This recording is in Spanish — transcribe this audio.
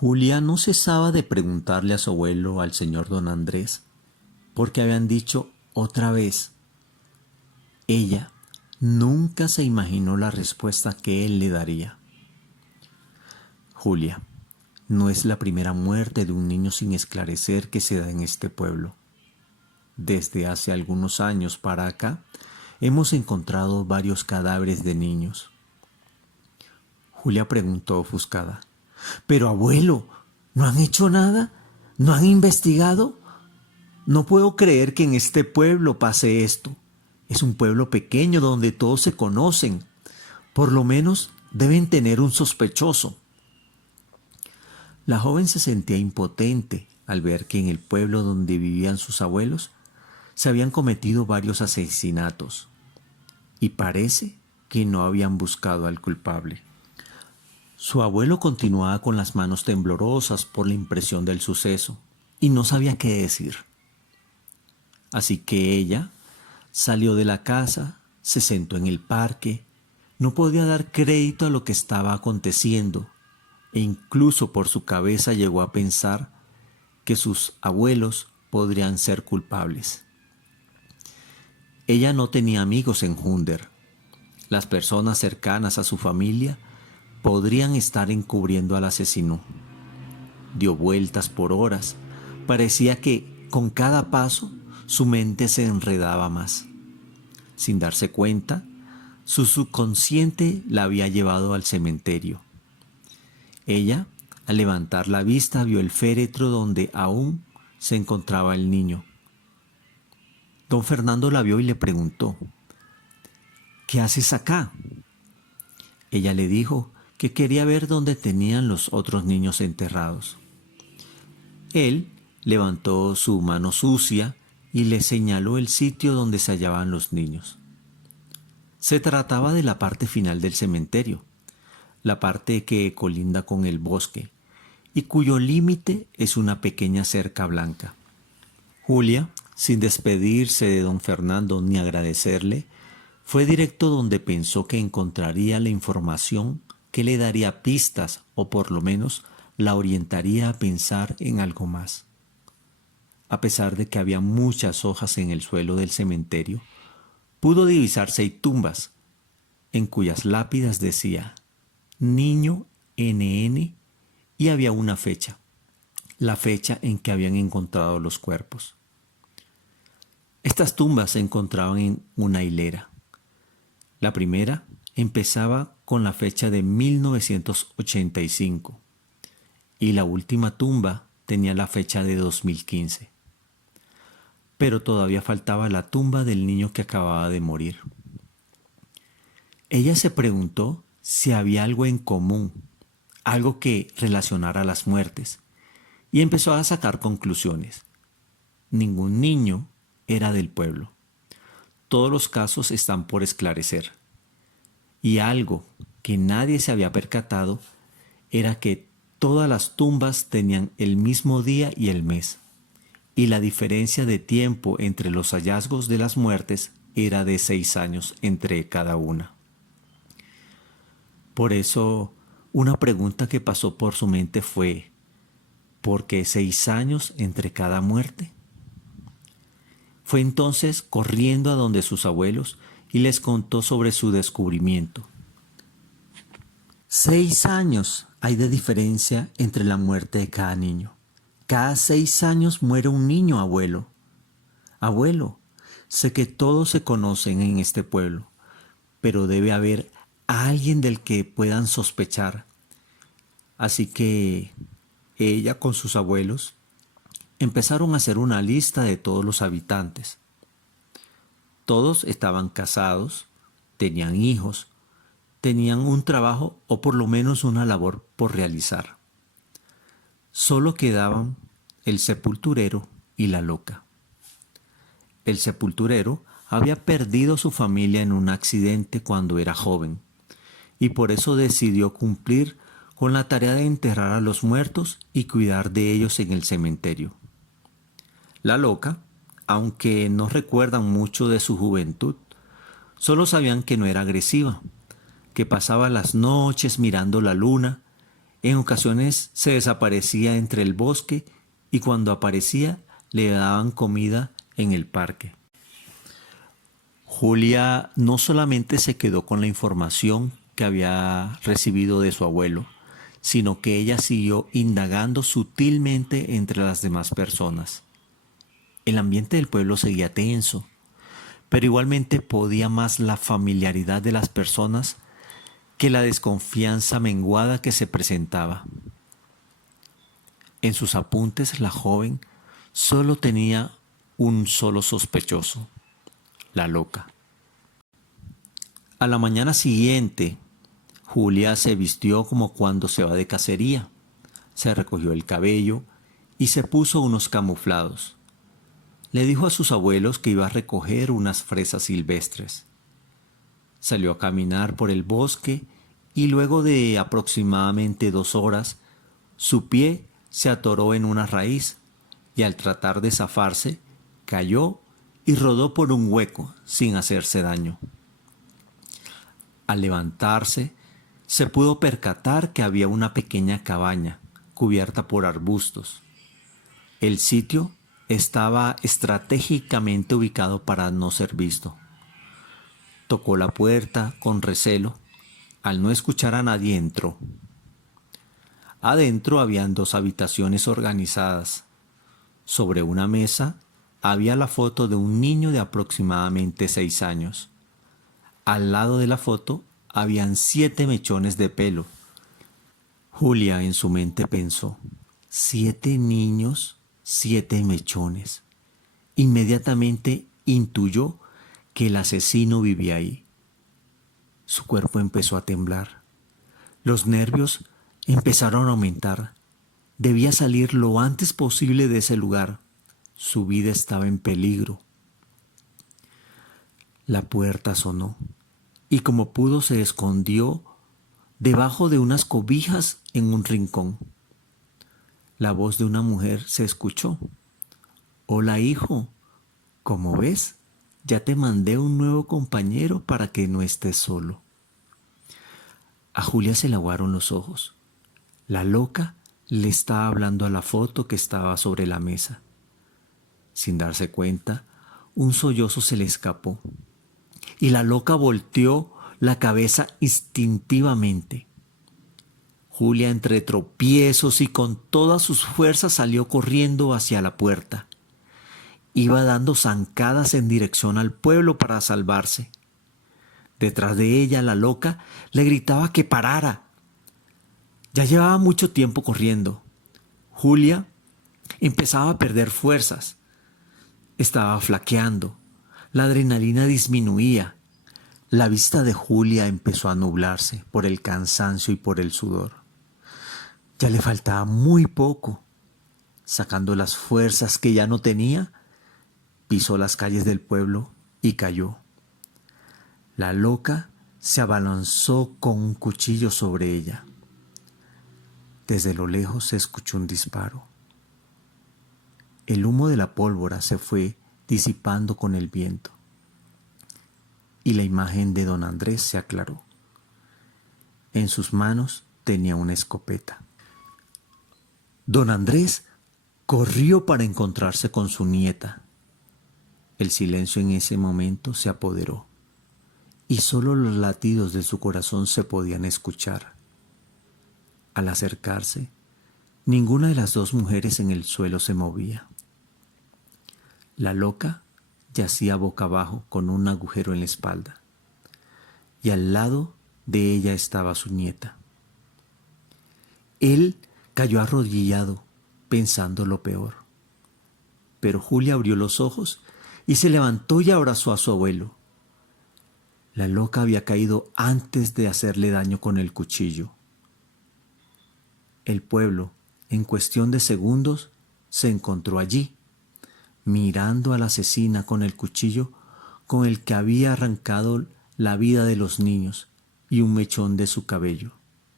Julia no cesaba de preguntarle a su abuelo, al señor don Andrés, porque habían dicho otra vez. Ella nunca se imaginó la respuesta que él le daría. Julia, no es la primera muerte de un niño sin esclarecer que se da en este pueblo. Desde hace algunos años para acá, hemos encontrado varios cadáveres de niños. Julia preguntó ofuscada. Pero abuelo, ¿no han hecho nada? ¿No han investigado? No puedo creer que en este pueblo pase esto. Es un pueblo pequeño donde todos se conocen. Por lo menos deben tener un sospechoso. La joven se sentía impotente al ver que en el pueblo donde vivían sus abuelos se habían cometido varios asesinatos y parece que no habían buscado al culpable. Su abuelo continuaba con las manos temblorosas por la impresión del suceso y no sabía qué decir. Así que ella salió de la casa, se sentó en el parque, no podía dar crédito a lo que estaba aconteciendo e incluso por su cabeza llegó a pensar que sus abuelos podrían ser culpables. Ella no tenía amigos en Hunder. Las personas cercanas a su familia podrían estar encubriendo al asesino. Dio vueltas por horas. Parecía que con cada paso su mente se enredaba más. Sin darse cuenta, su subconsciente la había llevado al cementerio. Ella, al levantar la vista, vio el féretro donde aún se encontraba el niño. Don Fernando la vio y le preguntó, ¿qué haces acá? Ella le dijo que quería ver dónde tenían los otros niños enterrados. Él levantó su mano sucia y le señaló el sitio donde se hallaban los niños. Se trataba de la parte final del cementerio, la parte que colinda con el bosque y cuyo límite es una pequeña cerca blanca. Julia, sin despedirse de don Fernando ni agradecerle, fue directo donde pensó que encontraría la información que le daría pistas o por lo menos la orientaría a pensar en algo más. A pesar de que había muchas hojas en el suelo del cementerio, pudo divisar 6 tumbas, en cuyas lápidas decía Niño NN y había una fecha, la fecha en que habían encontrado los cuerpos. Estas tumbas se encontraban en una hilera. La primera empezaba con la fecha de 1985 y la última tumba tenía la fecha de 2015. Pero todavía faltaba la tumba del niño que acababa de morir. Ella se preguntó si había algo en común, algo que relacionara las muertes, y empezó a sacar conclusiones. Ningún niño era del pueblo. Todos los casos están por esclarecer. Y algo que nadie se había percatado era que todas las tumbas tenían el mismo día y el mes, y la diferencia de tiempo entre los hallazgos de las muertes era de 6 años entre cada una. Por eso, una pregunta que pasó por su mente fue, ¿por qué 6 años entre cada muerte? Fue entonces corriendo a donde sus abuelos y les contó sobre su descubrimiento. 6 años hay de diferencia entre la muerte de cada niño. Cada 6 años muere un niño, abuelo. Abuelo, sé que todos se conocen en este pueblo, pero debe haber alguien del que puedan sospechar. Así que ella con sus abuelos empezaron a hacer una lista de todos los habitantes. Todos estaban casados, tenían hijos, tenían un trabajo o por lo menos una labor por realizar. Solo quedaban el sepulturero y la loca. El sepulturero había perdido su familia en un accidente cuando era joven y por eso decidió cumplir con la tarea de enterrar a los muertos y cuidar de ellos en el cementerio. La loca, aunque no recuerdan mucho de su juventud, solo sabían que no era agresiva, que pasaba las noches mirando la luna En ocasiones se desaparecía entre el bosque y cuando aparecía le daban comida en el parque. Julia no solamente se quedó con la información que había recibido de su abuelo, sino que ella siguió indagando sutilmente entre las demás personas. El ambiente del pueblo seguía tenso, pero igualmente podía más la familiaridad de las personas que la desconfianza menguada que se presentaba. En sus apuntes, la joven solo tenía un solo sospechoso: la loca. A la mañana siguiente, Julia se vistió como cuando se va de cacería. Se recogió el cabello y se puso unos camuflados. Le dijo a sus abuelos que iba a recoger unas fresas silvestres. Salió a caminar por el bosque y luego de aproximadamente 2 horas, su pie se atoró en una raíz y al tratar de zafarse, cayó y rodó por un hueco sin hacerse daño. Al levantarse, se pudo percatar que había una pequeña cabaña cubierta por arbustos. El sitio estaba estratégicamente ubicado para no ser visto. Tocó la puerta con recelo. Al no escuchar a nadie, entró. Adentro habían 2 habitaciones organizadas. Sobre una mesa había la foto de un niño de aproximadamente 6 años. Al lado de la foto habían 7 mechones de pelo. Julia en su mente pensó: 7 niños, 7 mechones. Inmediatamente intuyó que el asesino vivía ahí. Su cuerpo empezó a temblar. Los nervios empezaron a aumentar. Debía salir lo antes posible de ese lugar. Su vida estaba en peligro. La puerta sonó y como pudo se escondió debajo de unas cobijas en un rincón. La voz de una mujer se escuchó: «Hola, hijo, ¿cómo ves? Ya te mandé un nuevo compañero para que no estés solo». A Julia se le aguaron los ojos. La loca le estaba hablando a la foto que estaba sobre la mesa. Sin darse cuenta, un sollozo se le escapó y la loca volteó la cabeza instintivamente. Julia, entre tropiezos y con todas sus fuerzas, salió corriendo hacia la puerta. Iba dando zancadas en dirección al pueblo para salvarse. Detrás de ella, la loca le gritaba que parara. Ya llevaba mucho tiempo corriendo. Julia empezaba a perder fuerzas. Estaba flaqueando. La adrenalina disminuía. La vista de Julia empezó a nublarse por el cansancio y por el sudor. Ya le faltaba muy poco. Sacando las fuerzas que ya no tenía, pisó las calles del pueblo y cayó. La loca se abalanzó con un cuchillo sobre ella. Desde lo lejos se escuchó un disparo. El humo de la pólvora se fue disipando con el viento y la imagen de don Andrés se aclaró. En sus manos tenía una escopeta. Don Andrés corrió para encontrarse con su nieta. El silencio en ese momento se apoderó y solo los latidos de su corazón se podían escuchar. Al acercarse, ninguna de las 2 mujeres en el suelo se movía. La loca yacía boca abajo con un agujero en la espalda y al lado de ella estaba su nieta. Él cayó arrodillado pensando lo peor, pero Julia abrió los ojos y se levantó y abrazó a su abuelo. La loca había caído antes de hacerle daño con el cuchillo. El pueblo, en cuestión de segundos, se encontró allí, mirando a la asesina con el cuchillo con el que había arrancado la vida de los niños y un mechón de su cabello.